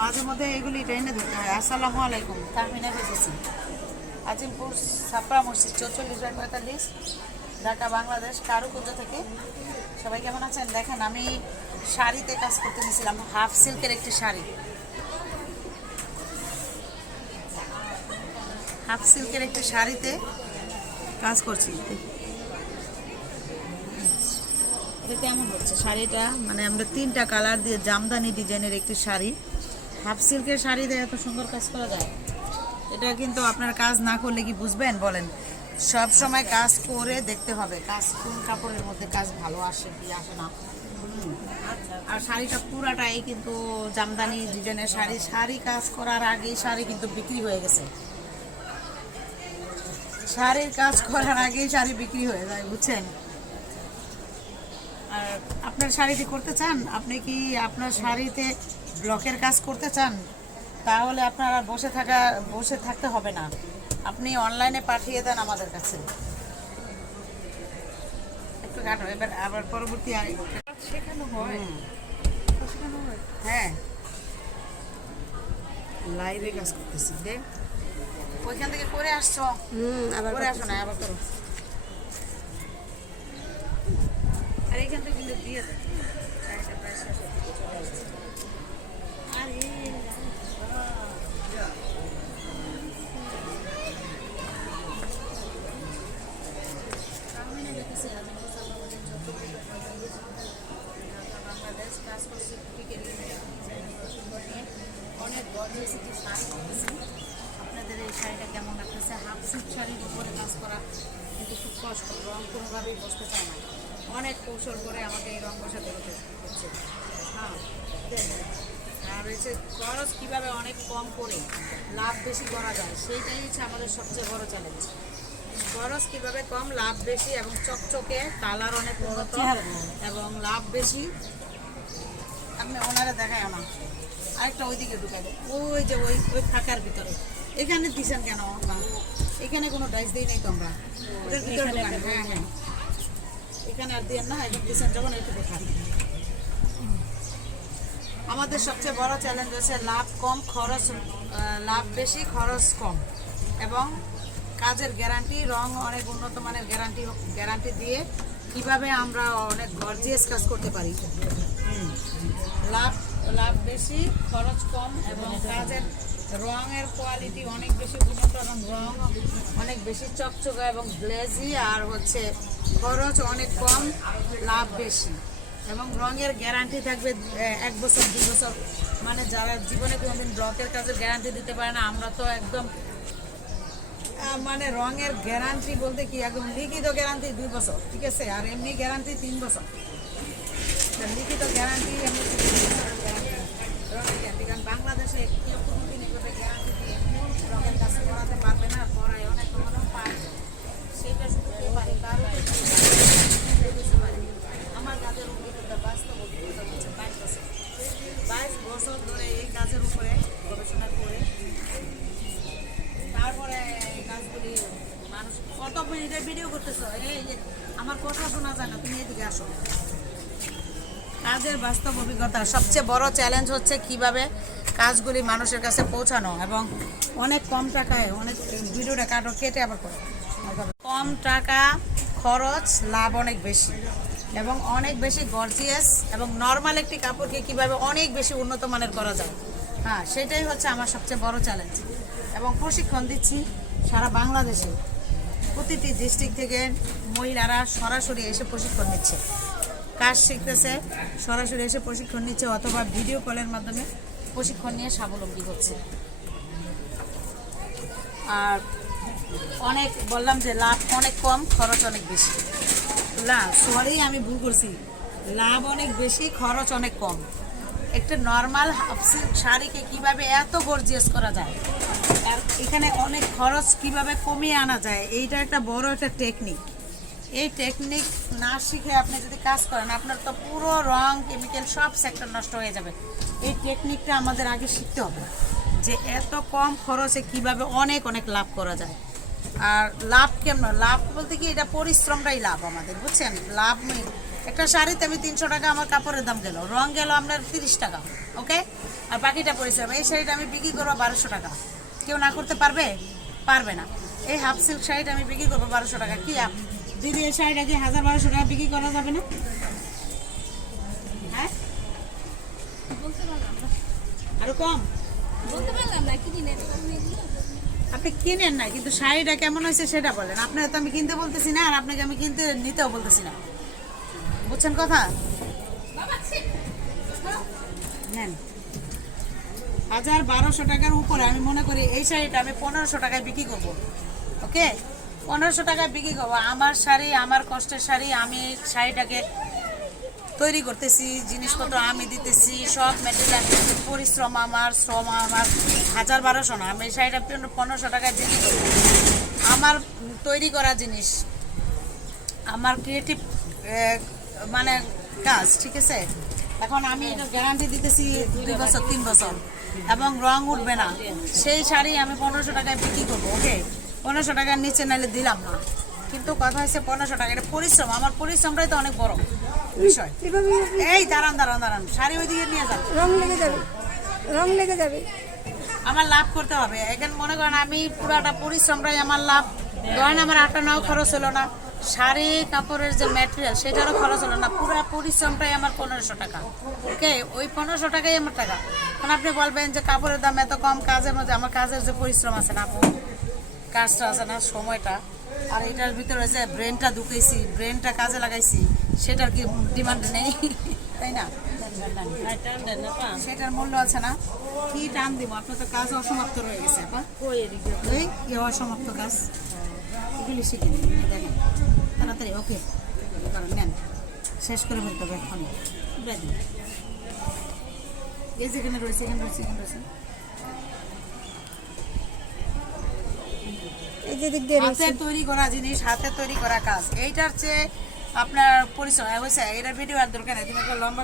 মাঝে মধ্যে এগুলি ট্রেনে ধরতে হয়। আসসালামু আলাইকুম। তাহমিনা বেজেছি আজিমপুর ছাপড়া মসজিদ, চৌচল্লিশ বাই পঁয়তাল্লিশ ঢাকা, বাংলাদেশ কারুকুঞ্জ থেকে। সবাই কেমন আছেন? দেখেন, আমি শাড়িতে কাজ করতে নিয়েছিলাম হাফ সিল্কের একটি শাড়ি। হাফ সিল্কের একটি শাড়িতে কাজ করছি। এটা কেমন হচ্ছে? শাড়িটা মানে আমরা তিনটা কালার দিয়ে জামদানি ডিজাইনের একটি শাড়ি। হাফ সিল্কের শাড়িতে এত সুন্দর কাজ করা যায়? এটা কিন্তু আপনার কাজ না করলে কি বুঝবেন? বলেন, সব সময় কাজ করে দেখতে হবে। কাজ কোন কাপড়ের মধ্যে কাজ ভালো আসে কি আসে না। আর শাড়িটা পুরাটাই কিন্তু জামদানি ডিজাইনের শাড়ি। শাড়ি কাজ করার আগেই শাড়ি কিন্তু বিক্রি হয়ে গেছে। শাড়ির কাজ করার আগেই শাড়ি বিক্রি হয়ে যায়, বুঝছেন? আর আপনার শাড়িটি করতে চান? আপনি কি আপনার শাড়িতে ব্লকের কাজ করতে চান তাহলে আপনার বসে থাকা বসে থাকতে হবে না। আপনি অনলাইনে পাঠিয়ে দেন আমাদের কাছে। একটু কাটো এবার আবার পরবর্তী আর শেখানো হয়? শেখানো হয়? হ্যাঁ। লাইভে কাজ করতেছি দেখ। ওইখান থেকে করে আসছো? হুম আবার করে আসো না আবার করো। আর এইখান থেকে কিন্তু দিয়ে দেয় অনেক গর্জিয়াস একটি শাড়ি করতেছি আপনাদের এই শাড়িটা কেমন লাগতেছে হাফ সিট শাড়ির উপরে কাজ করা কিন্তু খুব কষ্ট রং কোনোভাবেই বসতে চায় না অনেক কৌশল করে আমাকে এই রং বসাতে হচ্ছে হ্যাঁ। আর হচ্ছে খরচ কীভাবে অনেক কম করে লাভ বেশি করা যায় সেইটাই হচ্ছে আমাদের সবচেয়ে বড় চ্যালেঞ্জ খরচ কীভাবে কম লাভ বেশি এবং চকচকে কালার অনেক উন্নত এবং লাভ বেশি। আপনি ওনারা দেখায় আমার আরেকটা ওইদিকে দেয় ওই যে ওই ওই ফাঁকার ভিতরে। এখানে দিছেন কেন এখানে কোনো ডাইস দিই নাই তো আমরা। ওটার ভিতরে হ্যাঁ হ্যাঁ। এখানে আর দিয়ে না এখন দিছেন যখন একটু দেখান। আমাদের সবচেয়ে বড় চ্যালেঞ্জ হচ্ছে লাভ কম, খরচ লাভ বেশি, খরচ কম। এবং কাজের গ্যারান্টি রং অনেক উন্নত মানের গ্যারান্টি গ্যারান্টি দিয়ে কীভাবে আমরা অনেক গর্জিয়াস কাজ করতে পারি। লাভ লাভ বেশি, খরচ কম এবং কাজের রঙের কোয়ালিটি অনেক বেশি উন্নত এবং রং অনেক বেশি চকচকা এবং গ্লেজি আর হচ্ছে খরচ অনেক কম, লাভ বেশি। এবং রঙের গ্যারান্টি থাকবে এক বছর, দুই বছর। মানে যারা জীবনে কোনোদিন ব্লকের কাজের গ্যারান্টি দিতে পারে না, আমরা তো একদম মানে রঙের গ্যারান্টি বলতে কি, একদম লিখিত গ্যারান্টি দুই বছর, ঠিক আছে? আর এমনি গ্যারান্টি তিন বছর। লিখিত গ্যারান্টি এমনি কারণ বাংলাদেশে কেউ কোনোদিন এভাবে গ্যারান্টি দিয়ে রঙের কাজ করাতে পারবে না করায় অনেক অনেক পারে সেটা শুধু কে পারে তার উপর বুঝতে পারে আমার কাজের অভিজ্ঞতা বাস্তব অভিজ্ঞতা হচ্ছে বাইশ বছর বাইশ বছর ধরে এই কাজের উপরে গবেষণা করে তারপরে এই কাজগুলি মানুষ ভিডিও করতেছ? এই যে, আমার কথা শোনা তুমি এদিকে আসো। কাজের বাস্তব অভিজ্ঞতা। সবচেয়ে বড় চ্যালেঞ্জ হচ্ছে কীভাবে কাজগুলি মানুষের কাছে পৌঁছানো এবং অনেক কম টাকায়, অনেক ভিডিওটা কাটো, কেটে আবার করে। কম টাকা খরচ, লাভ অনেক বেশি। এবং অনেক বেশি গর্জিয়াস এবং নর্মাল একটি কাপড়কে কীভাবে অনেক বেশি উন্নত মানের করা যায়। হ্যাঁ সেটাই হচ্ছে আমার সবচেয়ে বড় চ্যালেঞ্জ এবং প্রশিক্ষণ দিচ্ছি সারা বাংলাদেশে। প্রতিটি ডিস্ট্রিক্ট থেকে মহিলারা সরাসরি এসে প্রশিক্ষণ নিচ্ছে। কাজ শিখতেছে, সরাসরি এসে প্রশিক্ষণ নিচ্ছে অথবা ভিডিও কলের মাধ্যমে প্রশিক্ষণ নিয়ে স্বাবলম্বী হচ্ছে। আর অনেক বললাম যে লাভ অনেক কম, খরচ অনেক বেশি। না সরি আমি ভুল করছি। লাভ অনেক বেশি, খরচ অনেক কম। একটা নর্মাল হাফ সিল্ক শাড়িকে কীভাবে এত গর্জিয়াস করা যায়? এখানে অনেক খরচ কীভাবে কমিয়ে আনা যায় এইটা একটা বড় একটা টেকনিক এই টেকনিক না শিখে আপনি যদি কাজ করেন, আপনার তো পুরো রং কেমিক্যাল সব সেক্টর নষ্ট হয়ে যাবে। এই টেকনিকটা আমাদের আগে শিখতে হবে, যে এত কম খরচে কীভাবে অনেক অনেক লাভ করা যায়। আর লাভ কেমন? লাভ বলতে কি, এটা পরিশ্রমটাই লাভ আমাদের, বুঝছেন? লাভ নেই। একটা শাড়িতে আমি তিনশো টাকা আমার কাপড়ের দাম গেল, রং গেল আপনার তিরিশ টাকা ওকে আর বাকিটা পরিশ্রম, এই শাড়িটা আমি বিক্রি করব বারোশো টাকা। কেউ না করতে পারবে? পারবে না। এই হাফ সিল্ক শাড়িটা আমি বিক্রি করব বারোশো টাকা। কি আপ দিদি এই শাড়িটা কি হাজার বারোশো টাকা বিক্রি করা যাবে না? হ্যাঁ? আরও কম? বলতে পারলাম না কি দিন আপনি আপনি কিনেন না কিন্তু শাড়িটা কেমন হয়েছে সেটা বলেন। আপনার তো আমি কিনতে বলতেছি না আর আপনাকে আমি কিনতে নিতেও বলতেছি না। বুঝছেন কথা? নেন। হাজার বারোশো টাকার উপরে আমি মনে করি এই শাড়িটা আমি পনেরোশো টাকায় বিক্রি করব। ওকে? পনেরোশো টাকায় বিক্রি করব। আমার শাড়ি, আমার কষ্টের শাড়ি, আমি শাড়িটাকে তৈরি করতেছি, জিনিসপত্র আমি দিতেছি, সব মেটেরিয়াল পরিশ্রম আমার, শ্রম আমার, হাজার বারোশো না, আমি শাড়িটা পনেরোশো টাকায় বিক্রি করব। আমার তৈরি করা জিনিস, আমার ক্রিয়েটিভ মানে কাজ, ঠিক আছে? এখন আমি এটা গ্যারান্টি দিতেছি দুই বছর, তিন বছর। এবং রং উঠবে না। সেই শাড়ি আমি পনেরোশো টাকায় বিক্রি করব ওকে? পনেরোশো টাকার নিচে নাইলে দিলাম না। কিন্তু কথা হচ্ছে পনেরোশো টাকা এটা পরিশ্রম। আমার পরিশ্রমটাই তো অনেক বড় বিষয়। এই দাঁড়ান দাঁড়ান দাঁড়ান। শাড়ি ওইদিকে নিয়ে যান রং লেগে যাবে। রং লেগে যাবে। আমার লাভ করতে হবে। এখানে মনে করেন আমি পুরাটা পরিশ্রমটাই আমার লাভ। ধরেন আমার আটটা নাও খরচ হলো না। শাড়ি কাপড়ের যে ম্যাটেরিয়াল সেটারও খরচ হলো না। পুরো পরিশ্রমটাই আমার পনেরোশো টাকা। ওকে ওই পনেরোশো টাকাই আমার টাকা। এখন আপনি বলবেন যে কাপড়ের দাম এত কম কাজের মধ্যে আমার কাজের যে পরিশ্রম আছে না আপু কাজটা আছে না সময়টা। আর এটার ভিতরে যে ব্রেনটা ঢুকেছি ব্রেনটা কাজে লাগাইছি সেটার কি ডিমান্ড নেই? তাই না? সেটার মূল্য আছে না। কি টান দিব? আপনার তো কাজ অসমাপ্ত রয়ে গেছে অসমাপ্ত কাজ। শিখে নিন দেখেন। তাড়াতাড়ি ওকে। কারণ নেন শেষ করে ফেলতে হবে এখন। দিন এই যেখানে রয়েছে এখানে রয়েছে এখানে রয়েছে। এই যে দিক দিয়ে হাতের তৈরি করা জিনিস হাতে তৈরি করা কাজ। এইটার চেয়ে আপনার পরিশ্রম হয়েছে? এটার ভিডিও আর দরকার নেই তুমি একটা লম্বা